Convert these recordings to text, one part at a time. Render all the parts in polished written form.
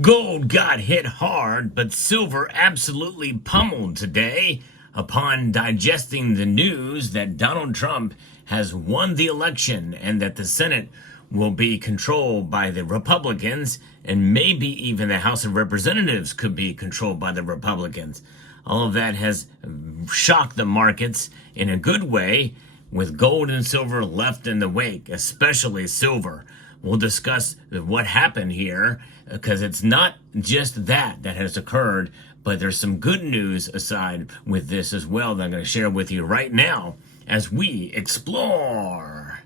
Gold got hit hard, but silver absolutely pummeled today upon digesting the news that Donald Trump has won the election and that the Senate will be controlled by the Republicans, and maybe even the House of Representatives could be controlled by the Republicans. All of that has shocked the markets in a good way, with gold and silver left in the wake, especially silver. We'll discuss what happened here because it's not just that has occurred, but there's some good news aside with this as well that I'm going to share with you right now as we explore.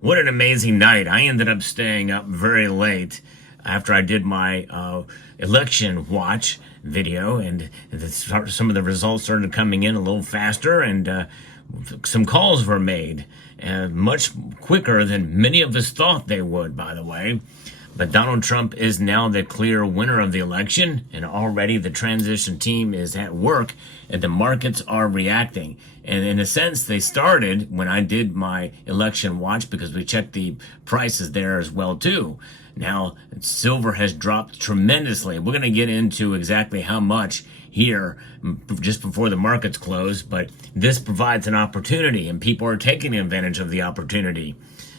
What an amazing night. I ended up staying up very late after I did my election watch video, and some of the results started coming in a little faster, and some calls were made much quicker than many of us thought they would, by the way. But Donald Trump is now the clear winner of the election, and already the transition team is at work, and the markets are reacting. And in a sense, they started when I did my election watch because we checked the prices there as well, too. Now, silver has dropped tremendously. We're going to get into exactly how much here just before the markets close, but this provides an opportunity, and people are taking advantage of the opportunity.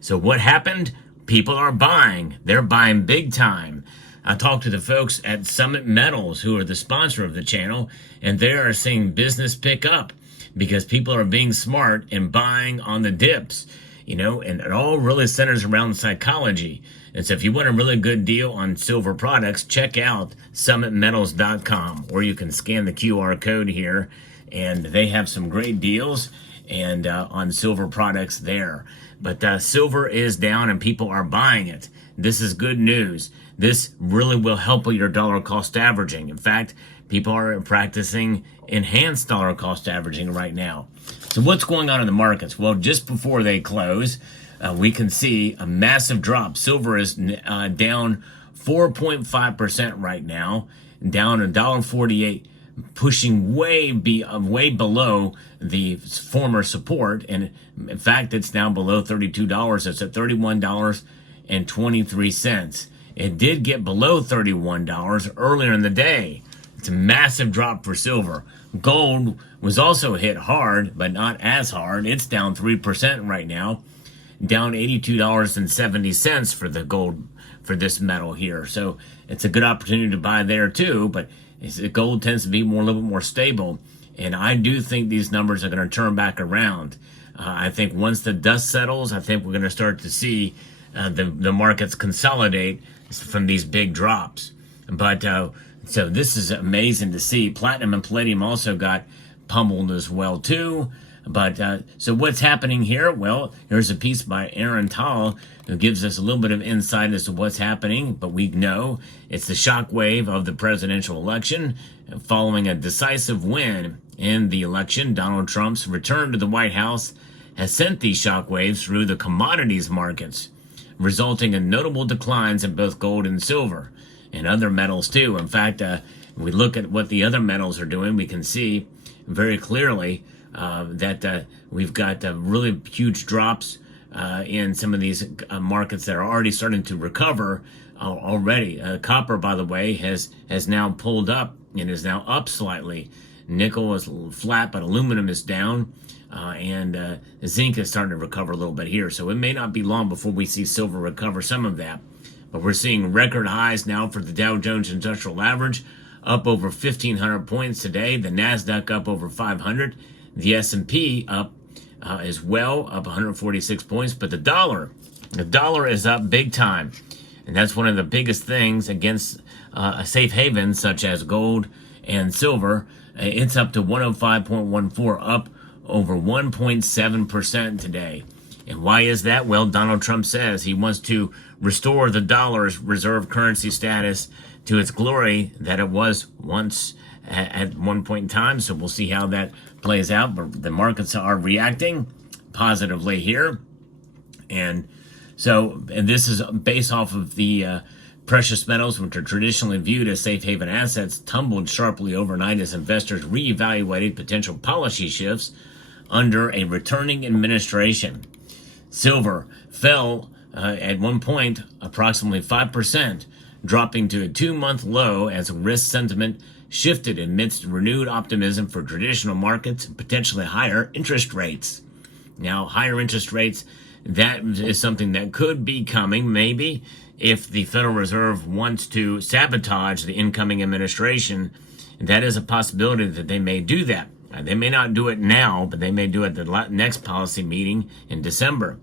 So what happened? People are buying. They're buying big time. I talked to the folks at Summit Metals, who are the sponsor of the channel, and they are seeing business pick up because people are being smart and buying on the dips, and it all really centers around psychology. And so if you want a really good deal on silver products, check out summitmetals.com, or you can scan the QR code here, and they have some great deals and on silver products there. But silver is down and people are buying it. This is good news. This really will help with your dollar cost averaging. In fact, people are practicing enhanced dollar cost averaging right now. So what's going on in the markets? Well, just before they close, we can see a massive drop. Silver is down 4.5% right now, down $1.48, pushing way below the former support. And in fact, it's now below $32. It's at $31.23. It did get below $31 earlier in the day. It's a massive drop for silver. Gold was also hit hard, but not as hard. It's down 3% right now, down $82.70 for the gold for this metal here. So it's a good opportunity to buy there too, but gold tends to be a little bit more stable. And I do think these numbers are going to turn back around. I think once the dust settles, I think we're going to start to see the markets consolidate from these big drops. But so this is amazing to see. Platinum and palladium also got pummeled as well too. But so what's happening here? Well, here's a piece by Aaron Tall who gives us a little bit of insight as to what's happening. But we know it's the shockwave of the presidential election. Following a decisive win in the election, Donald Trump's return to the White House has sent these shockwaves through the commodities markets, resulting in notable declines in both gold and silver and other metals too. In fact, we look at what the other metals are doing, we can see very clearly that we've got really huge drops in some of these markets that are already starting to recover already. Copper, by the way, has now pulled up and is now up slightly. Nickel is flat, but aluminum is down. And zinc is starting to recover a little bit here. So it may not be long before we see silver recover some of that. But we're seeing record highs now for the Dow Jones Industrial Average, up over 1,500 points today. The NASDAQ up over 500. The S&P up as well, up 146 points. But the dollar is up big time. And that's one of the biggest things against a safe haven such as gold and silver. It's up to 105.14, up over 1.7% today. And why is that? Well, Donald Trump says he wants to restore the dollar's reserve currency status to its glory that it was once at one point in time. So we'll see how that plays out. But the markets are reacting positively here. And this is based off of the precious metals, which are traditionally viewed as safe haven assets, tumbled sharply overnight as investors reevaluated potential policy shifts under a returning administration. Silver fell at one point approximately 5%, dropping to a 2-month low as risk sentiment shifted amidst renewed optimism for traditional markets and potentially higher interest rates. Now, higher interest rates, that is something that could be coming, maybe, if the Federal Reserve wants to sabotage the incoming administration. That is a possibility that they may do that. They may not do it now, but they may do it at the next policy meeting in December.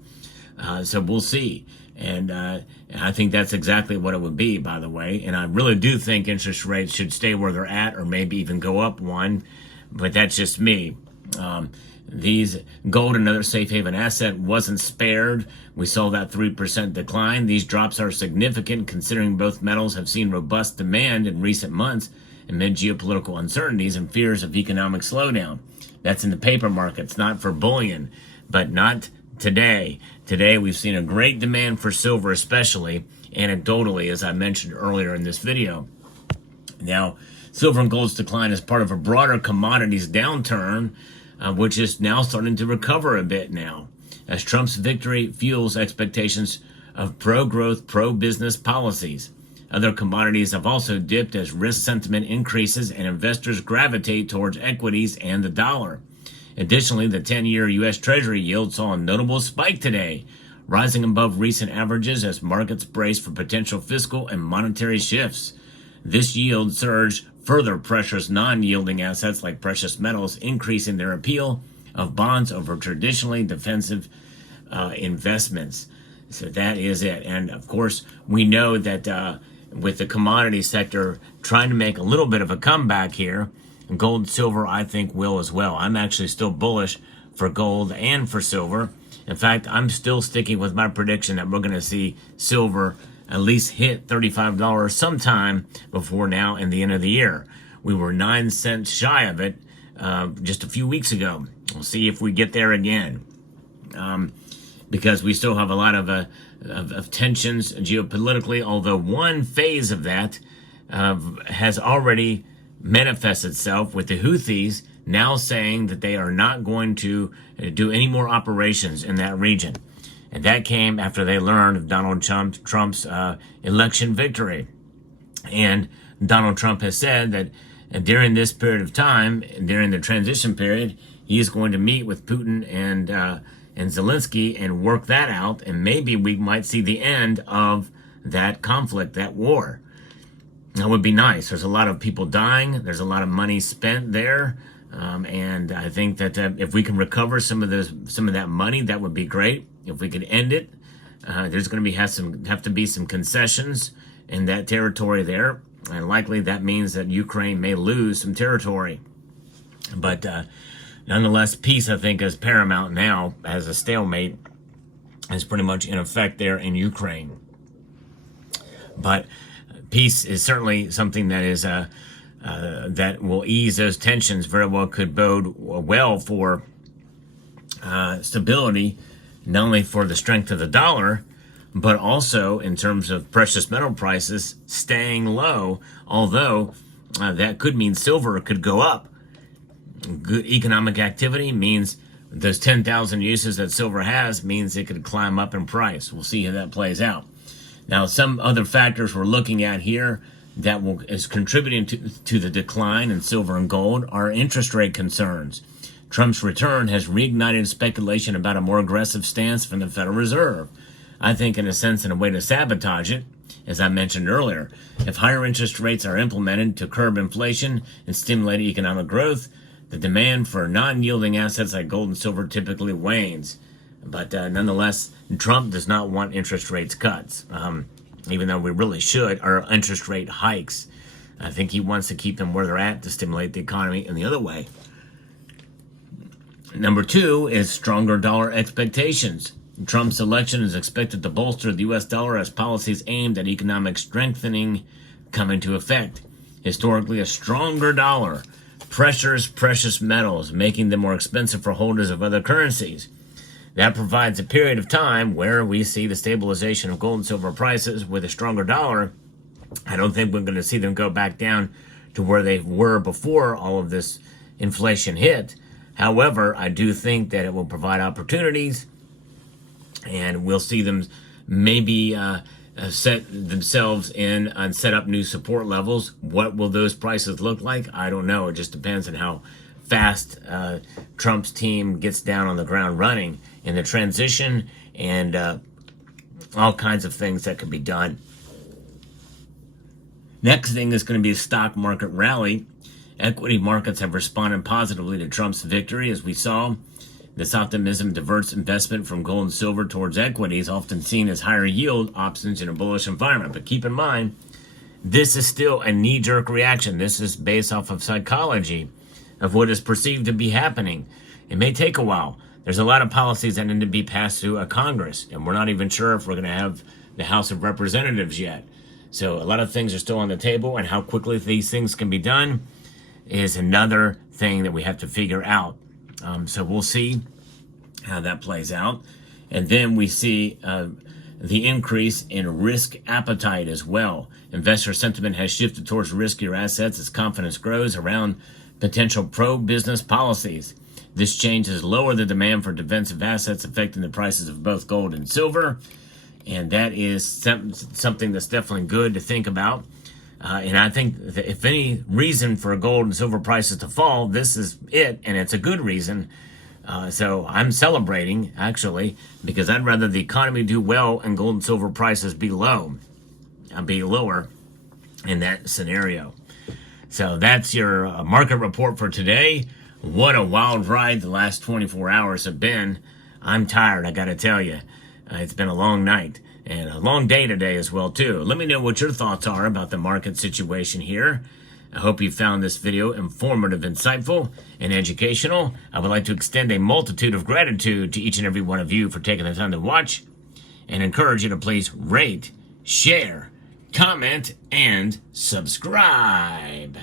So we'll see. And I think that's exactly what it would be, by the way. And I really do think interest rates should stay where they're at or maybe even go up one. But that's just me. These gold, another safe haven asset, wasn't spared. We saw that 3% decline. These drops are significant considering both metals have seen robust demand in recent months amid geopolitical uncertainties and fears of economic slowdown. That's in the paper markets, not for bullion, but not today. Today, we've seen a great demand for silver, especially anecdotally, as I mentioned earlier in this video. Now, silver and gold's decline is part of a broader commodities downturn, which is now starting to recover a bit now, as Trump's victory fuels expectations of pro-growth, pro-business policies. Other commodities have also dipped as risk sentiment increases and investors gravitate towards equities and the dollar. Additionally, the 10-year U.S. Treasury yield saw a notable spike today, rising above recent averages as markets brace for potential fiscal and monetary shifts. This yield surge further pressures non-yielding assets like precious metals, increasing their appeal of bonds over traditionally defensive investments. So that is it. And of course, we know that with the commodity sector trying to make a little bit of a comeback here, gold and silver, I think, will as well. I'm actually still bullish for gold and for silver. In fact, I'm still sticking with my prediction that we're going to see silver at least hit $35 sometime before now and the end of the year. We were 9 cents shy of it just a few weeks ago. We'll see if we get there again. Because we still have a lot of tensions geopolitically, although one phase of that has already manifested itself with the Houthis now saying that they are not going to do any more operations in that region. And that came after they learned of Donald Trump's election victory. And Donald Trump has said that during this period of time, during the transition period, he is going to meet with Putin and Zelensky and work that out, and maybe we might see the end of that conflict, that war. That would be nice. There's a lot of people dying. There's a lot of money spent there, and I think that if we can recover some of that money, that would be great. If we could end it, there's going to have to be some concessions in that territory there, and likely that means that Ukraine may lose some territory. But nonetheless, peace, I think, is paramount now, as a stalemate is pretty much in effect there in Ukraine. But peace is certainly something that is that will ease those tensions. Very well could bode well for stability, not only for the strength of the dollar, but also in terms of precious metal prices staying low, although that could mean silver could go up. Good economic activity means those 10,000 uses that silver has means it could climb up in price. We'll see how that plays out. Now, some other factors we're looking at here that is contributing to the decline in silver and gold are interest rate concerns. Trump's return has reignited speculation about a more aggressive stance from the Federal Reserve. I think, in a sense, in a way to sabotage it, as I mentioned earlier. If higher interest rates are implemented to curb inflation and stimulate economic growth, the demand for non-yielding assets like gold and silver typically wanes. But nonetheless, Trump does not want interest rates cuts, even though we really should, or interest rate hikes. I think he wants to keep them where they're at to stimulate the economy in the other way. Number 2 is stronger dollar expectations. Trump's election is expected to bolster the U.S. dollar as policies aimed at economic strengthening come into effect. Historically, a stronger dollar pressures precious metals, making them more expensive for holders of other currencies. That provides a period of time where we see the stabilization of gold and silver prices with a stronger dollar. I don't think we're going to see them go back down to where they were before all of this inflation hit. However, I do think that it will provide opportunities and we'll see them maybe set themselves in and set up new support levels. What will those prices look like? I don't know. It just depends on how fast Trump's team gets down on the ground running in the transition, and all kinds of things that could be done. Next thing is going to be a stock market rally. Equity markets have responded positively to Trump's victory, as we saw. This optimism diverts investment from gold and silver towards equities, often seen as higher yield options in a bullish environment. But keep in mind, this is still a knee-jerk reaction. This is based off of psychology of what is perceived to be happening. It may take a while. There's a lot of policies that need to be passed through a Congress, and we're not even sure if we're going to have the House of Representatives yet. So a lot of things are still on the table, and how quickly these things can be done is another thing that we have to figure out. So we'll see how that plays out. And then we see the increase in risk appetite as well. Investor sentiment has shifted towards riskier assets as confidence grows around potential pro-business policies. This change has lowered the demand for defensive assets, affecting the prices of both gold and silver. And that is something that's definitely good to think about. And I think that if any reason for gold and silver prices to fall, this is it, and it's a good reason. So I'm celebrating, actually, because I'd rather the economy do well and gold and silver prices be lower in that scenario. So that's your market report for today. What a wild ride the last 24 hours have been. I'm tired, I got to tell you. It's been a long night and a long day today as well, too. Let me know what your thoughts are about the market situation here. I hope you found this video informative, insightful, and educational. I would like to extend a multitude of gratitude to each and every one of you for taking the time to watch, and encourage you to please rate, share, comment, and subscribe.